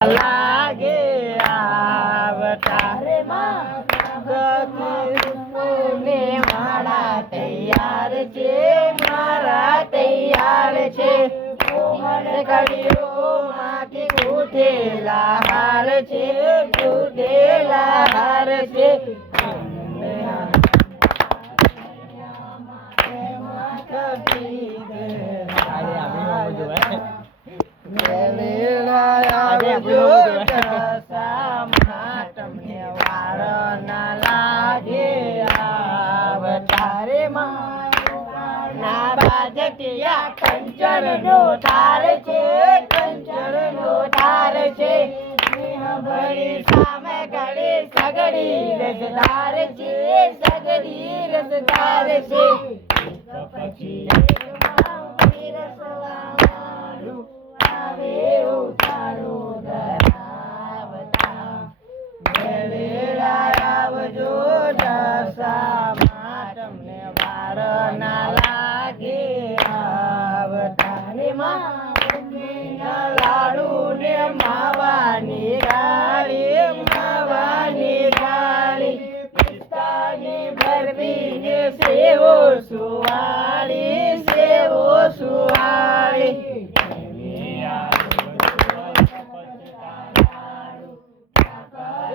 લાગે આવતા રે ને મારા તૈયાર છે મારા તૈયાર છે કડીઓ માંથી ઉઠેલા હાર છે ઉઠેલા હાર છે તમને વાર ના લાગે આવતારે ના બાજટિયા કંચન નો તાર છે કંચન નો તાર છે ભરી સામે ઘડી સગડી રસદાર છે સગડી રસદાર છે પછી તમને વાર ના લાગે આવતારે લાડુ ને માવાની ગાળી પિસ્તાની બરફી ને સેવો સુવાળી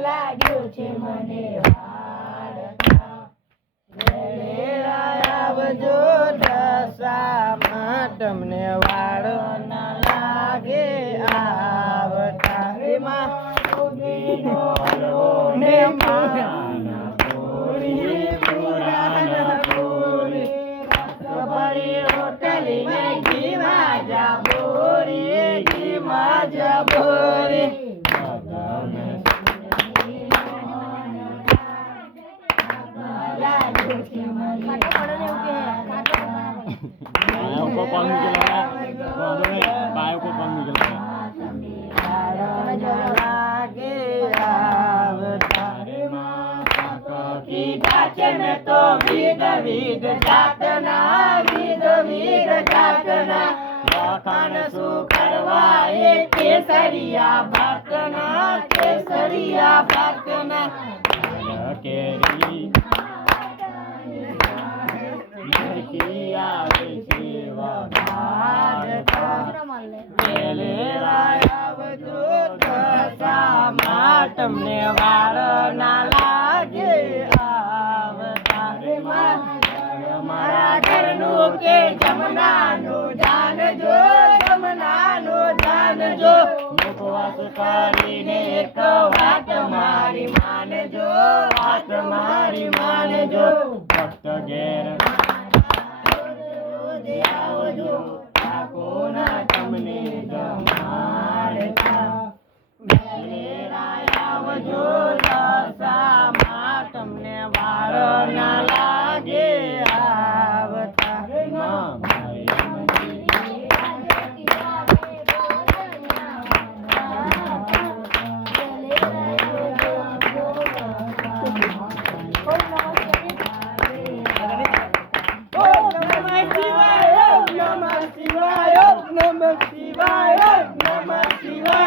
લાગ્યું છે મને આવજો દશામાં તમને વાળ ના લાગે આવતારે ને મારા રોટલી ને ઘી માજા બોરી को पानी निकला बायो को पानी निकला में तो विध विध जातना लखन सुखरवाए केसरिया भक्तना केरी તમને વાર ના લાગે આવતારે મારા ઘરનું કે જમનાનું જાણજો ઉપવાસ કરીને એક વાત મારી માનજો ભક્ત ઘેર આવજો ઠાકોરના તમને જમાડતા આવજો દશામાં તમને વાર ના લાગે આવતારે નમઃ શિવાય